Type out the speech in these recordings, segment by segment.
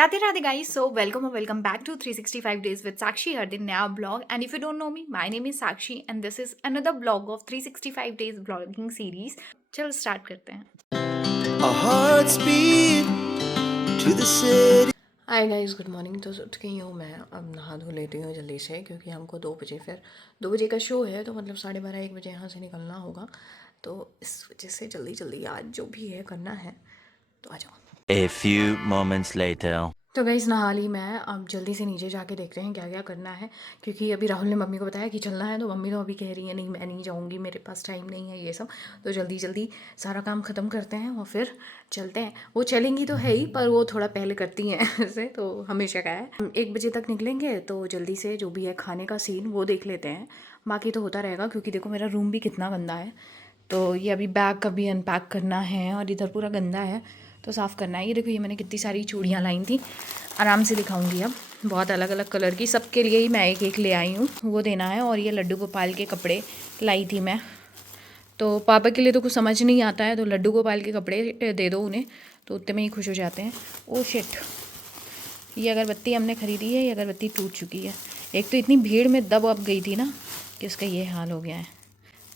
Radhe Radhe guys, so welcome back to 365 days with Sakshi Hardin नया blog. And if you don't know me, my name is Sakshi and this is another blog of 365 days vlogging series. चलो start करते हैं. Our hearts beat to the city. Hi guys, good morning. तो उठ गई हूँ मैं, अब नहा धो लेती हूँ जल्दी से, क्योंकि हमको 2 बजे फिर 2 बजे का शो है, तो मतलब 12:30-1 बजे यहाँ से निकलना होगा। तो इस वजह से जल्दी जल्दी आज जो भी है करना है, तो आ जाओ। A few moments later. तो गाइस नहा ली मैं, अब जल्दी से नीचे जाके देखते हैं क्या क्या करना है, क्योंकि अभी राहुल ने मम्मी को बताया कि चलना है, तो मम्मी तो अभी कह रही है नहीं मैं नहीं जाऊँगी, मेरे पास टाइम नहीं है ये सब। तो जल्दी जल्दी सारा काम ख़त्म करते हैं और फिर चलते हैं। वो चलेंगी तो है ही, पर वो थोड़ा पहले करती हैं ऐसे, तो हमेशा का है। हम 1 बजे तक निकलेंगे, तो जल्दी से जो भी है खाने का सीन वो देख लेते हैं, बाकी तो होता रहेगा। क्योंकि देखो मेरा रूम भी कितना गंदा है, तो ये अभी बैग का भी अनपैक करना है, और इधर पूरा गंदा है तो साफ़ करना है। ये देखो, ये मैंने कितनी सारी चूड़ियाँ लाई थी, आराम से दिखाऊंगी अब। बहुत अलग अलग कलर की, सबके लिए ही मैं एक एक ले आई हूँ, वो देना है। और ये लड्डू गोपाल के कपड़े लाई थी मैं, तो पापा के लिए तो कुछ समझ नहीं आता है, तो लड्डू गोपाल के कपड़े दे दो उन्हें, तो उतने में ही खुश हो जाते हैं। ओ शिट, ये अगरबत्ती हमने ख़रीदी है, ये अगरबत्ती टूट चुकी है। एक तो इतनी भीड़ में दब अब गई थी ना कि उसका ये हाल हो गया है,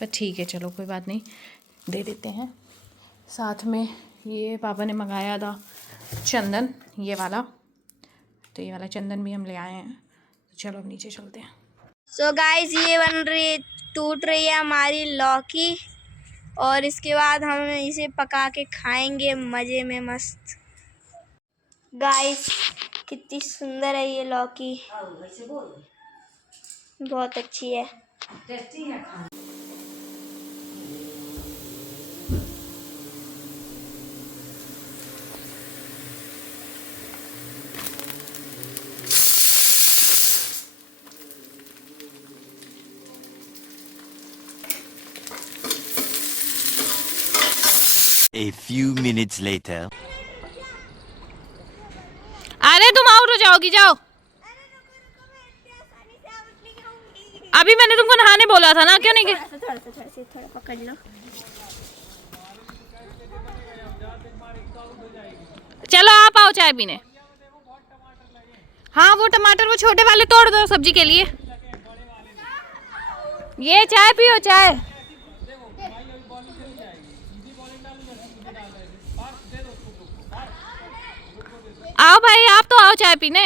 पर ठीक है चलो कोई बात नहीं, दे देते हैं। साथ में ये पापा ने मंगाया था चंदन, ये वाला, तो ये वाला चंदन भी हम ले आए हैं। तो चलो अब नीचे चलते हैं। सो गाइस, ये टूट रही है हमारी लौकी, और इसके बाद हम इसे पका के खाएंगे मज़े में मस्त। गाइस कितनी सुंदर है ये लौकी, बहुत अच्छी है। A few minutes later. अरे तुम आउट हो जाओगी, जाओ। अभी मैंने तुमको नहाने बोला था ना, क्यों नहीं गए? थोड़ा पकड़ लो। चलो आप आओ चाय पीने। हाँ वो टमाटर वो छोटे वाले तोड़ दो सब्जी के लिए। ये चाय पियो, चाय। आओ भाई, आप तो आओ चाय पीने।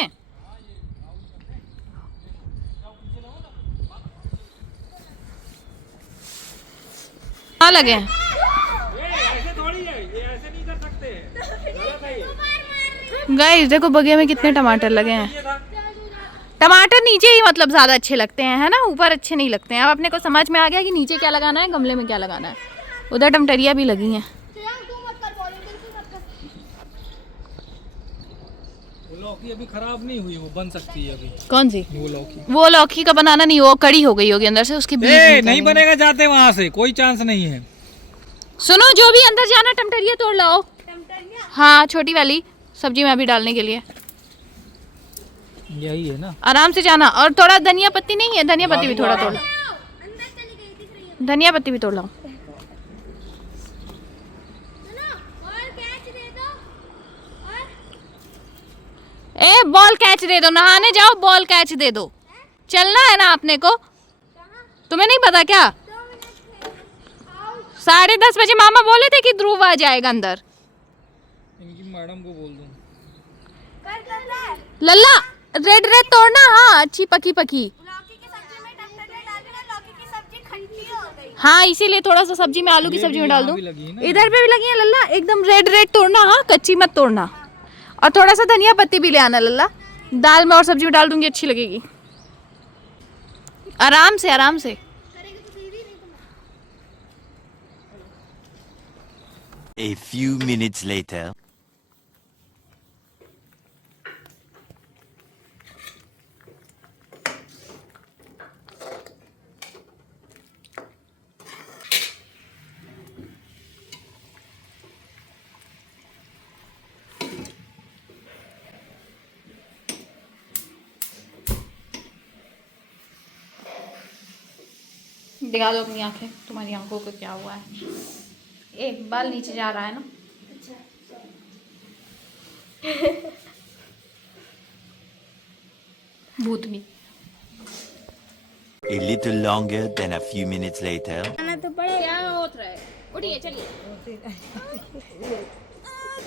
हाँ लगे हैं। गाइस देखो बगिया में कितने टमाटर लगे हैं। टमाटर नीचे ही मतलब ज़्यादा अच्छे लगते हैं, है ना, ऊपर अच्छे नहीं लगते हैं। अब अपने को समझ में आ गया कि नीचे क्या लगाना है, गमले में क्या लगाना है। उधर टमाटरिया भी लगी हैं। लौकी अभी खराब नहीं हुई, वो बन सकती है अभी। कौन सी? वो लौकी का बनाना नहीं, वो कड़ी हो गई होगी अंदर से, उसकी बीज नहीं बनेगा, जाते वहाँ से कोई चांस नहीं है। सुनो, जो भी अंदर जाना टमाटरिया तोड़ लाओ। हाँ छोटी वाली सब्जी में अभी डालने के लिए, यही है ना। आराम से जाना। और थोड़ा धनिया पत्ती नहीं है, धनिया पत्ती भी थोड़ा तोड़ लो, धनिया पत्ती भी तोड़ लो। ए बॉल कैच दे दो, नहाने जाओ बॉल कैच दे दो। चलना है ना आपने को, तुम्हें नहीं पता क्या? 10:30 बजे मामा बोले थे कि ध्रुव आ जाएगा अंदर। इनकी मैडम को बोल दूं। लल्ला रेड रेड तोड़ना, हाँ अच्छी पकी पकी। हाँ इसीलिए थोड़ा सा सब्जी में, आलू की सब्जी में डाल दूं। इधर पे भी लगी है लल्ला, एकदम रेड रेड तोड़ना, हाँ कच्ची मत तोड़ना। और थोड़ा सा धनिया पत्ती भी ले आना लल्ला, दाल में और सब्जी में डाल दूंगी, अच्छी लगेगी। आराम से आराम से। A few minutes later. दिखा दो अपनी आंखें, तुम्हारी आंखों को क्या हुआ है? एक बाल नीचे जा रहा है ना। भूतनी। A little longer than a few minutes later. आना तो पड़ेगा। क्या होता है? उठिए चलिए।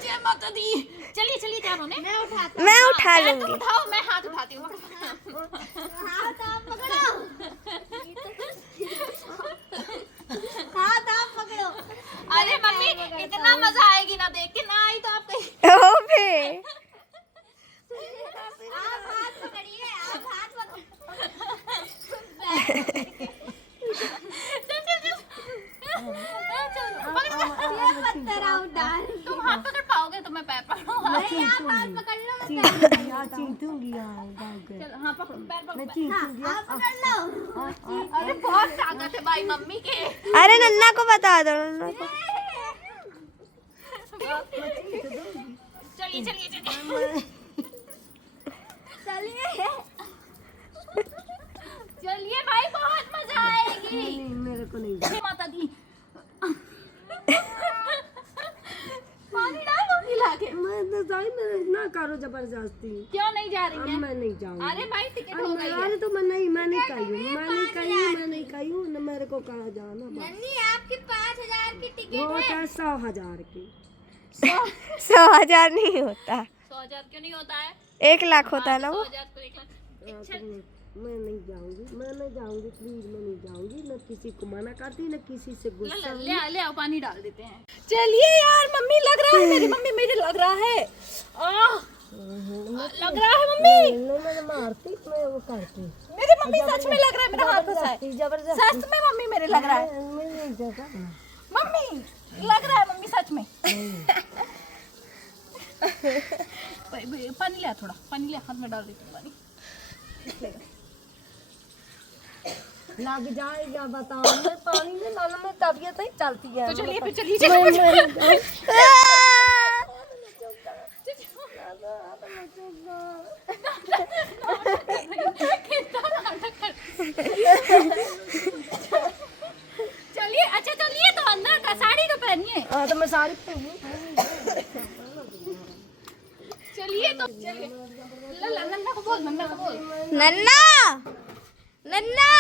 जय माता दी। चलिए चलिए तैयार होने। मैं उठा लूंगी। उठाओ, मैं हाथ उठाती हूँ। हाथ आप पकड़ो। हाथ आप पकड़ो। अरे मम्मी इतना मजा आएगी ना देख के, ना आई तो आप कहीं। ओबे। आप हाथ पकड़िए, आप हाथ पकड़ो। तुम हाथ पकड़ पाओगे तो मैं पैर पकड़ूंगा। नहीं, आप हाथ पकड़ लो। चलो हाँ पकड़ो, पैर पकड़ो। आप पकड़ लो। अरे बहुत ताकत है भाई मम्मी के। अरे नन्ना को बता दो, नन्ना को। चलिए चलिए चलिए चलिए चलिए भाई, बहुत मजा आएगी। मेरे को नहीं माता दी। पानी डालो गिला के। ना करो जबरदस्ती। क्यों नहीं जा रही है? मैं नहीं जाऊंगी। अरे भाई टिकट हो गई है। अरे तो मैं नहीं खाई हूँ, मैं नहीं खाई हूँ न, मेरे को कहा जाना बस। नन्नी आपकी 5,000 की टिकट वो होता है 100,000 की। 100,000 नहीं होता, 100,000 क्यों नहीं होता है? 1,00,000 होता है ना वो। 100,000 तो 1,00,000। मैं नहीं जाऊंगी, प्लीज मैं नहीं जाऊंगी। न किसी को मना करती न किसी से गुस्सा। ले आओ पानी डाल देते हैं। चलिए यार मम्मी, लग रहा है मेरी मम्मी, मुझे लग रहा है। लग रहा है मम्मी। मैं मारती, मैं वो करती। मेरी मम्मी सच में लग रहा है, मेरा हाथ फंसा है। जबरदस्ती सच में मम्मी मेरे लग रहा है। मम्मी लग रहा है मम्मी सच में। पानी लिया, थोड़ा पानी लिया, हाथ में डाल देती हूँ पानी। लग जाएगा बताओ। मैं पानी में डालने में तबीयत ही चलती है। तो चलिए फिर चलिए चलिए। चलिए अच्छा चलिए, तो अंदर का साड़ी तो पहनिए। हाँ तो मैं साड़ी पहनूं। चलिए तो चलिए। नन्ना को बोल, नन्ना को बोल। नन्ना, नन्ना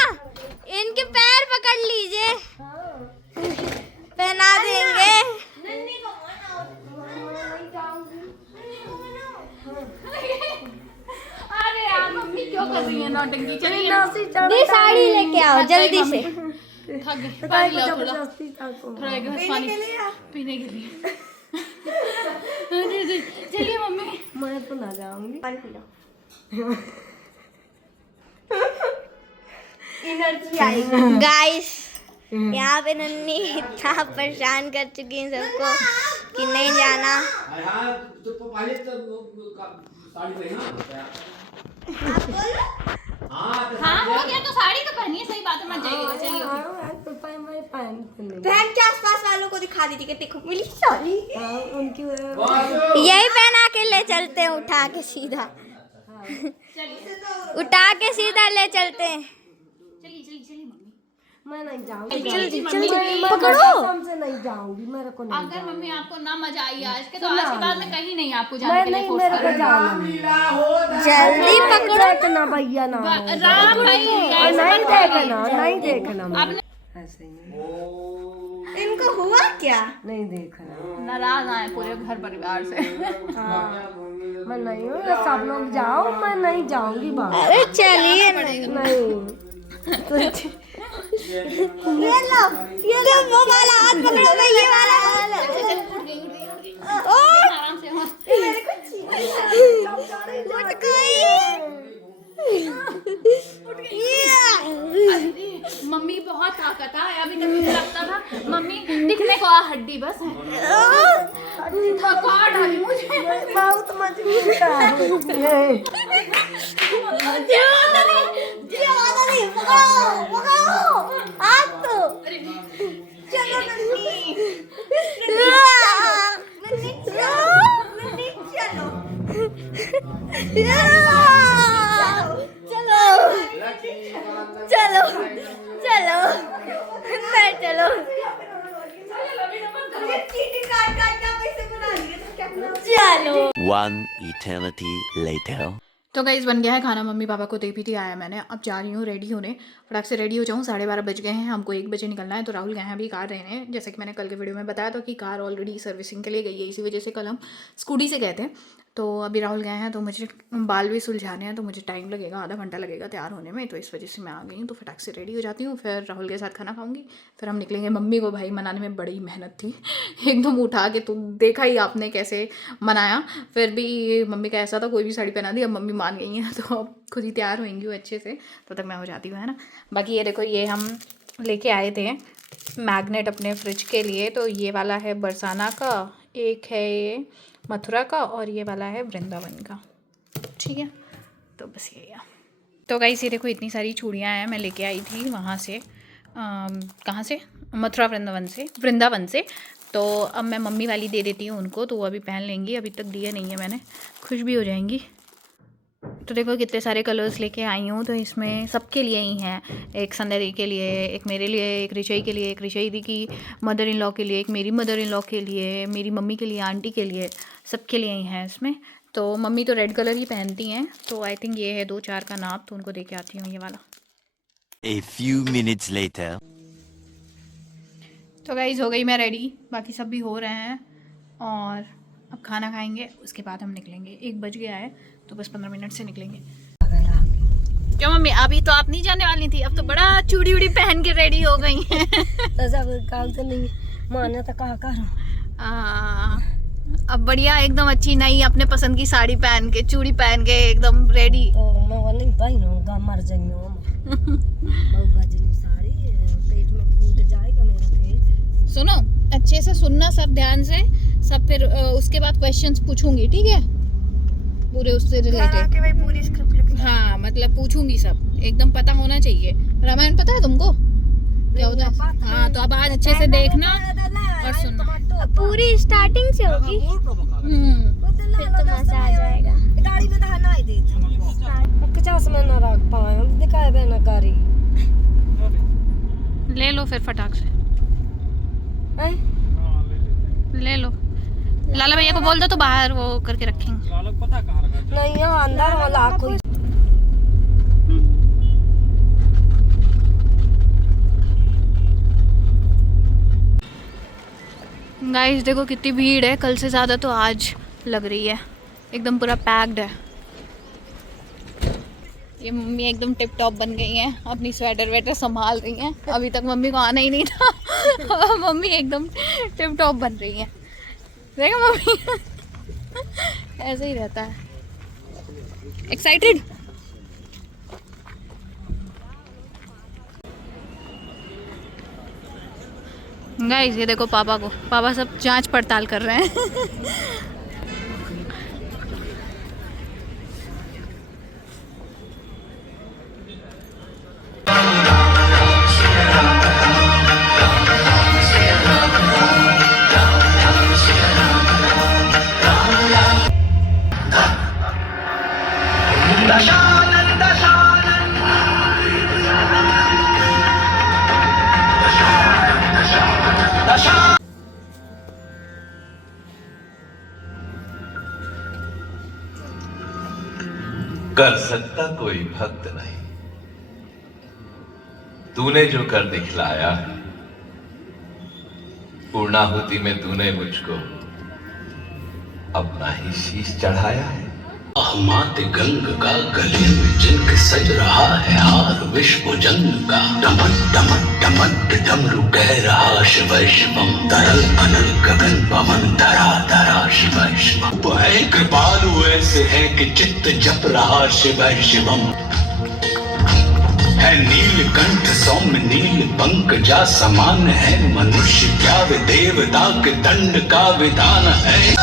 इनके पैर पकड़ लीजिए, पहना देंगे। अरे यार मम्मी क्यों कर रही है नौटंकी? चलिए दी साड़ी लेके आओ जल्दी से। थक गई, पानी लाओ थोड़ा, जबरदस्ती ताको। थोड़ा एक गिलास पानी पीने के लिए। चलिए मम्मी। मैं तो ना जाऊंगी। एनर्जी आएगी। गाइस यहाँ पे नन्नी इतना परेशान कर चुकी है सबको कि नहीं जाना। हाँ हो गया, तो साड़ी तो पहनिए, सही बात है, मत जाइएगा। चलिए बहन के आसपास वालों को दिखा दीजिए कि देखो मिली साड़ी। उनकी यही पहना के ले चलते हैं, उठा के सीधा, उठा के सीधा ले चलते हैं। चलिए चलिए चलिए मम्मी। मैं नहीं जाऊंगी। जल्दी पकड़ो। हमसे नहीं जाऊंगी, मेरे को नहीं। अगर मम्मी आपको ना मजा आई आज के, तो आज के बाद में कहीं नहीं आपको जाने मैं के लिए नहीं, फोर्स मेरे को करूंगी। जाना नहीं। जल्दी पकड़ो। देखना भैया ना, राम भाई और नहीं देखना, नहीं देखना आपने ऐसे नहीं, इनको हुआ क्या? नहीं देखना। नाराज आए पूरे घर परिवार से। मैं नहीं हूँ, सब लोग जाओ, मैं नहीं जाऊंगी बाहर। अरे चलिए नहीं। ये लो वो वाला हाथ पकड़ो, मैं ये वाला। ओ आराम से उठ गई। मम्मी बहुत ताकत है। अभी तक मुझे लगता था मम्मी दिखने को हड्डी बस है। थका डाली मुझे। बहुत मजबूत है। पकड़ो हाथ तो। चलो नन्नी, नन्नी चलो, नन्नी चलो, चलो चलो चलो अंदर चलो। चलो One eternity later. तो गाइस बन गया है खाना, मम्मी पापा को दे भी दिया है मैंने। अब जा रही हूँ रेडी होने, फटाक से रेडी हो जाऊँ। 12:30 बज गए हैं, हमको 1 बजे निकलना है। तो राहुल गए हैं अभी कार लेने, जैसे कि मैंने कल के वीडियो में बताया था कि कार ऑलरेडी सर्विसिंग के लिए गई है, इसी वजह से कल हम स्कूटी से गए थे। तो अभी राहुल गए हैं, तो मुझे बाल भी सुलझाने हैं, तो मुझे टाइम लगेगा, आधा घंटा लगेगा तैयार होने में, तो इस वजह से मैं आ गई हूँ। तो फटाक से रेडी हो जाती हूँ, फिर राहुल के साथ खाना खाऊंगी, फिर हम निकलेंगे। मम्मी को भाई मनाने में बड़ी मेहनत थी एकदम उठा के, तो देखा ही आपने कैसे मनाया। फिर भी मम्मी का ऐसा था, कोई भी साड़ी पहना दी, अब मम्मी मान गई हैं, तो अब खुद ही तैयार होंगी वो अच्छे से, तो तक मैं हो जाती हूँ, है ना। बाकी ये देखो, ये हम लेके आए थे मैग्नेट अपने फ्रिज के लिए। तो ये वाला है बरसाना का, एक है ये मथुरा का, और ये वाला है वृंदावन का, ठीक है। तो बस ये है। तो गाइस ये देखो, इतनी सारी चूड़ियाँ हैं, मैं लेके आई थी वहाँ से, कहाँ से, मथुरा वृंदावन से। तो अब मैं मम्मी वाली दे देती हूँ उनको, तो वो अभी पहन लेंगी, अभी तक दिया नहीं है मैंने, खुश भी हो जाएंगी। तो देखो कितने सारे कलर्स लेके आई हूँ, तो इसमें सबके लिए ही हैं, एक संदरी के लिए, एक मेरे लिए, एक रिचई के लिए, एक रिचई दी की मदर इन लॉ के लिए, एक मेरी मदर इन लॉ के लिए, मेरी मम्मी के लिए, आंटी के लिए, सबके लिए ही हैं इसमें। तो मम्मी तो रेड कलर ही पहनती हैं, तो आई थिंक ये है 2-4 का नाप, तो उनको दे के आती हूँ ये वाला। A few minutes later. तो गाइस हो गई मैं रेडी, बाकी सब भी हो रहे हैं, और अब खाना खाएंगे, उसके बाद हम निकलेंगे। 1 बज गया है, तो बस 15 मिनट से निकलेंगे। क्यों मम्मी, अभी तो आप नहीं जाने वाली थी, अब तो बड़ा चूड़ी उड़ी पहन के रेडी हो गई हैं। तो नहीं माना तो कहा कर, अब बढ़िया एकदम अच्छी नई अपने पसंद की साड़ी पहन के, चूड़ी पहन के एकदम रेडी। तो मैं वो नहीं पहनूंगा, मर जाऊंगा बहु गजनी साड़ी, पेट में फूट जाएगा मेरा पेट। सुनो, अच्छे से सुनना सब ध्यान से, सब फिर उसके बाद क्वेश्चंस पूछूंगी, ठीक है, पूरे उससे रिलेटेड। भाई पूरी स्क्रिप्ट लिखी। हाँ मतलब पूछूंगी सब, एकदम पता होना चाहिए। रामायण पता है तुमको क्या होता है? हाँ, तो अब आज अच्छे से देखना और सुनना, पूरी स्टार्टिंग से होगी, फिर तो मजा आ जाएगा। गाड़ी में तो नहीं दी 50 में ना रख पाए हम, दिखाए बे ना गाड़ी। ले लो फिर फटाक से, ले लो। लाला भैया को बोल दो तो बाहर वो करके रखेंगे। लाला को पता कहाँ रखा? नहीं यहाँ अंदर वाला कोई। गाइस देखो कितनी भीड़ है, कल से ज़्यादा तो आज लग रही है, एकदम पूरा पैक्ड है। ये मम्मी एकदम टिप टॉप बन गई हैं, अपनी स्वेटर वेटर संभाल रही हैं। अभी तक मम्मी को आना ही नहीं था मम्मी एकदम टिप टॉप बन रही हैं, देखो मम्मी ऐसे ही रहता है। एक्साइटेड? गाइस ये देखो पापा को, पापा सब जांच पड़ताल कर रहे हैं कर सकता कोई भक्त नहीं, तूने जो कर दिखलाया, पूर्णाहुति में तूने मुझको अपना ही शीश चढ़ाया है। अहमात गंग का गले में जिनक सज रहा है हार विश्व जंग का, डमन डमन डमन डमरू कह रहा शिव शिवम, तरल अनल गगन पवन धरा धरा शिव शिवम। है कृपालु ऐसे है कि चित्त जप रहा शिव शिवम, है नीलकंठ सौम्य नील पंकजा समान है, मनुष्य क्या वे देवता के दंड का विधान है।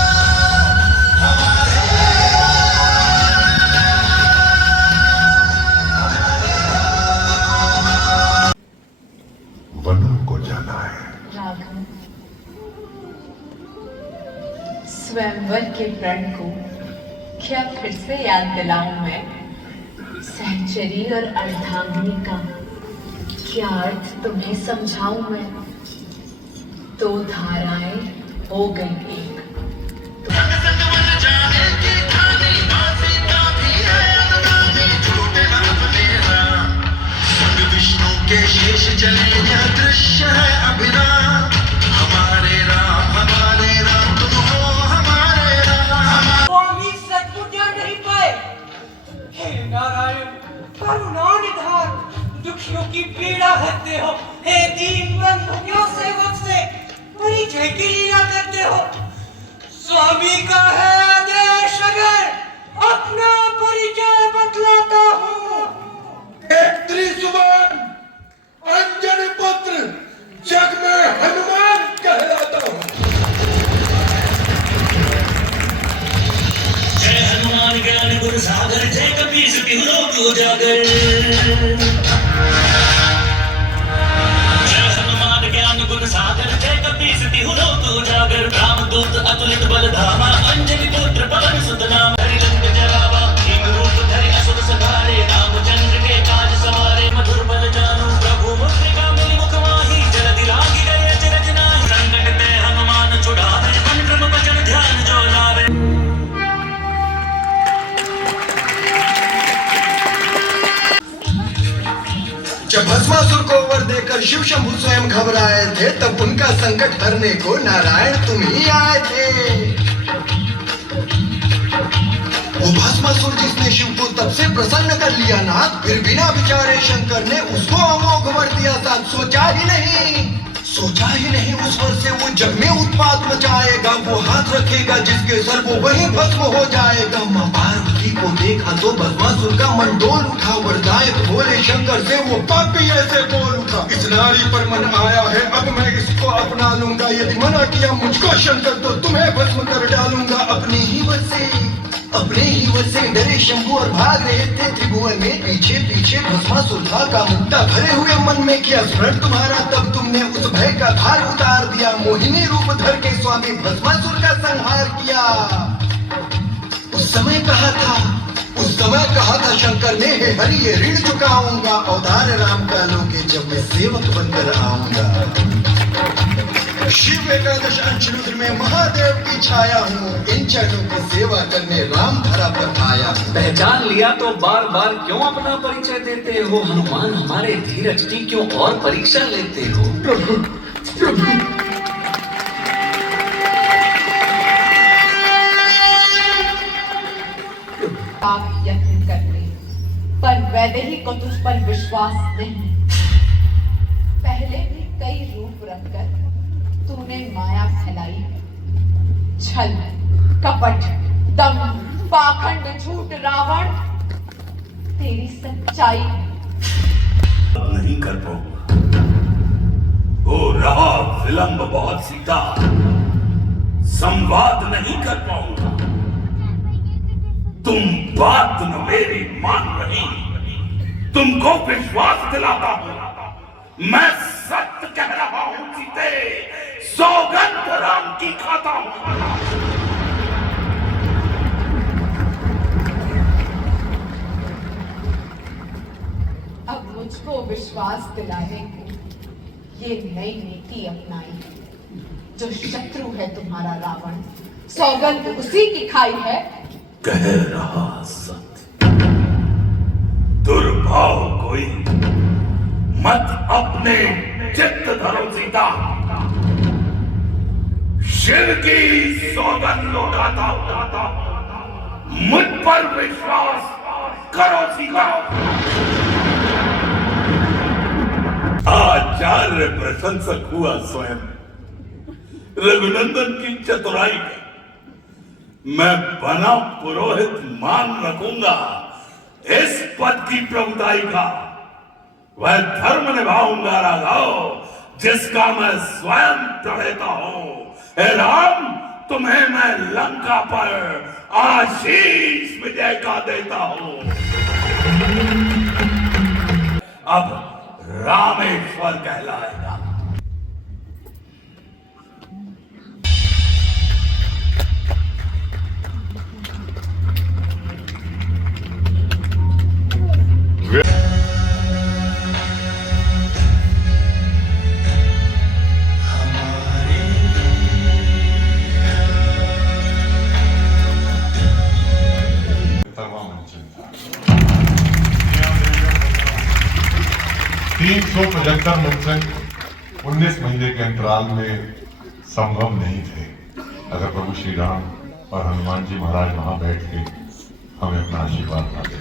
वनों को जाना है। स्वयंवर के प्रण को क्या फिर से याद दिलाऊं मैं, सहचरी और अर्धांगिनी का क्या अर्थ तुम्हें समझाऊं मैं। 2 धाराएं हो गई एक, करुणा निधान, दुखियों की पीड़ा हरते हो, हे दीन बंधु क्यों सेवक से परिचय की लीला करते हो। स्वामी का है आदेश, अगर अपना परिचय बतलाता हूँ। एक त्रिसुवन अंजनी पुत्र जग में हनुमान कहलाता हूँ। जय हनुमान ज्ञान गुण सागर, जय कपीस तिहु लोक उजागर। जय हनुमान ज्ञान गुण सागर, जय कपीस तिहु लोक उजागर। रामदूत अतुलित बल धामा, अंजनी पुत्र पवन सुत नाम। हरि रंग जरावा, भीम रूप धरि असुर संहारे। रामचंद्र के काज सवारे, मधुर बल जानू प्रभु मुद्रिका मिली मुख माही। जलधि लांघि गए अचरज नाहि, संकट ते हनुमान छुड़ावे। मन क्रम वचन ध्यान जो लावे। जब भस्मासुर को वर देकर शिव शंभु स्वयं घबराए थे, तब उनका संकट हरने को नारायण तुम ही आए थे। वो भस्मासुर जिसने शिव को तब से प्रसन्न कर लिया नाथ, फिर बिना विचारे शंकर ने उसको अमोघ वर दिया साथ। सोचा ही नहीं उस वर से वो जग में उत्पात मचाएगा। वो हाथ रखेगा जिसके सर वो वही भस्म हो जाएगा। मां पार्वती को देखा तो भस्मासुर का मन डोल उठा। वरदायक बोले शंकर से वो पापी ऐसे बोल उठा। इस नारी पर मन आया है, अब मैं इसको अपना लूंगा। यदि मना किया मुझको शंकर तो तुम्हें भस्म कर डालूंगा। अपने ही वर से डरे शंभु और भाग रहे थे त्रिभुवन में। पीछे पीछे भस्मासुर था का मुक्ता भरे हुए मन में किया स्मरण तुम्हारा। तब तुमने उस भय का भार उतार दिया। मोहिनी रूप धर के स्वामी भस्मासुर का संहार किया। उस समय कहा था शंकर ने, हे हरि ये ऋण चुकाऊंगा। अवतार राम का लोके जब मैं सेवक बनकर आऊंगा। शिव एकादश अंश रुद्र में महादेव की छाया हूँ। इन चरणों की सेवा करने राम धरा पर आया। पहचान लिया तो बार बार क्यों अपना परिचय देते हो। हनुमान हमारे धीरज की क्यों और परीक्षा लेते हो। प्रभु आप यत्न करते, पर वैदेही को तुझ पर विश्वास नहीं। पहले भी कई रूप रखकर तूने माया फैलाई। छल, कपट, दम, पाखंड, झूठ, रावण तेरी सच्चाई नहीं कर पाऊंगा। हो रहा विलंब बहुत सीधा, संवाद नहीं कर पाऊंगा। तुम बात न मेरी मान रही, तुमको विश्वास दिलाता हूं। मैं सत्य कह रहा हूं सीते, सौगंध राम की खाता हूं। अब मुझको विश्वास दिलाने की ये नई नीति अपनाई। जो शत्रु है तुम्हारा रावण, सौगंध उसी की खाई है। कह रहा सत्य, दुर्भाव कोई मत अपने चित्त धरो सीता। शिव की सौगंध लौटाता, मुझ पर विश्वास करो सीता। आचार्य प्रशंसक हुआ स्वयं रघुनंदन की चतुराई का। मैं बना पुरोहित मान रखूंगा इस पद की प्रभुताई का। वह धर्म निभाऊंगा राघव जिसका मैं स्वयं प्रणेता हूं। हे राम, तुम्हें मैं लंका पर आशीष विजय का देता हूं। अब रामेश्वर कहलाएगा। मंथन 19 महीने के अंतराल में संभव नहीं थे। अगर प्रभु श्री राम और हनुमान जी महाराज वहां बैठ के हमें अपना आशीर्वाद पाते।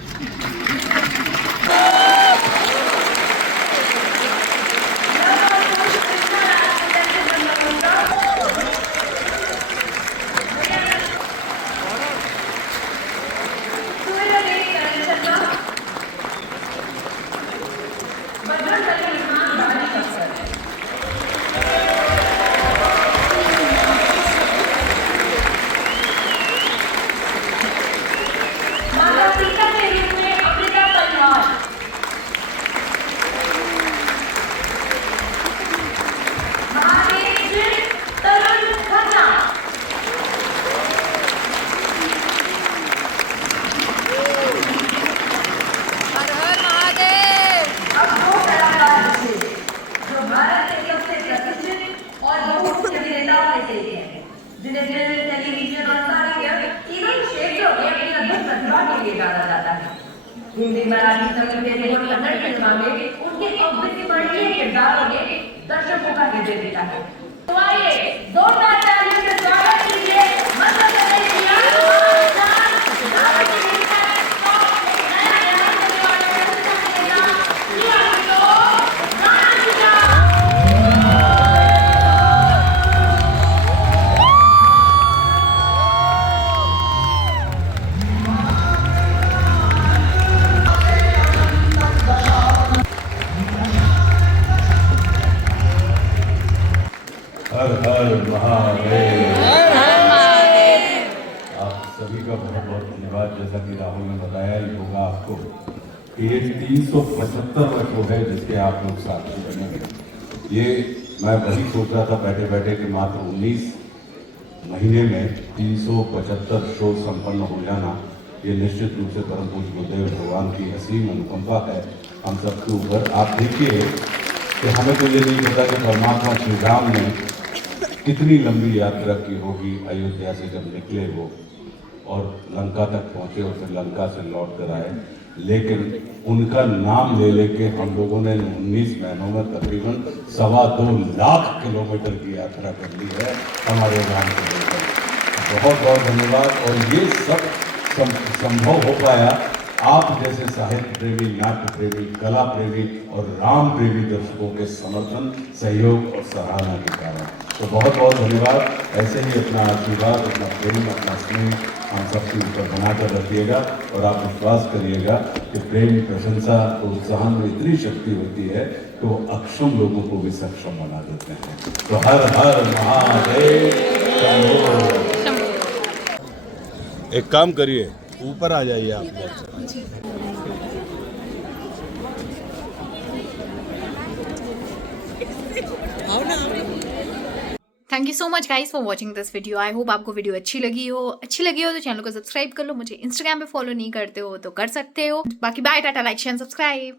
सेवा के लिए जाना जाता है। हिंदी, मराठी, तमिल, तेलुगु और कन्नड़ सिनेमा में उनके अद्वितीय बढ़िया किरदारों ने दर्शकों का हृदय जीता है। तो आइए जोरदार तालियों से स्वागत कीजिए मध्य प्रदेश की हर हर महादेव। आप सभी का बहुत बहुत धन्यवाद। जैसा कि राहुल ने बताया ही होगा आपको कि ये 375वां शो है जिसके आप लोग साक्षी बने। ये मैं वही सोच रहा था बैठे बैठे कि मात्र 19 महीने में 375 शो संपन्न हो जाना, ये निश्चित रूप से परम पूज्य गुरुदेव भगवान की असीम अनुकंपा है हम सबके ऊपर। आप देखिए कि हमें तो ये नहीं पता कि परमात्मा श्री राम ने कितनी लंबी यात्रा की होगी अयोध्या से जब निकले वो और लंका तक पहुंचे और फिर लंका से लौट कर आए, लेकिन उनका नाम ले लेके हम लोगों ने 19 महीनों में तकरीबन 2.25 लाख किलोमीटर की यात्रा कर ली है हमारे राम को लेकर। बहुत बहुत धन्यवाद। और ये सब संभव हो पाया आप जैसे साहित्य प्रेमी, नाट्य प्रेमी, कला प्रेमी और राम प्रेमी दर्शकों के समर्थन, सहयोग और सराहना के कारण। तो बहुत बहुत धन्यवाद। ऐसे ही अपना आशीर्वाद, अपना प्रेम, अपना स्नेह हम सबके ऊपर बनाकर रखिएगा और आप विश्वास करिएगा कि प्रेम, प्रशंसा, प्रोत्साहन में इतनी शक्ति होती है तो अक्षम लोगों को भी सक्षम बना देते हैं। तो हर हर महादेव। एक काम करिए, ऊपर आ जाइए आप। Thank you so much guys for watching this video. I hope आपको वीडियो अच्छी लगी हो तो चैनल को सब्सक्राइब कर लो। मुझे इंस्टाग्राम पे फॉलो नहीं करते हो तो कर सकते हो। बाकी bye, tata, like, share, subscribe.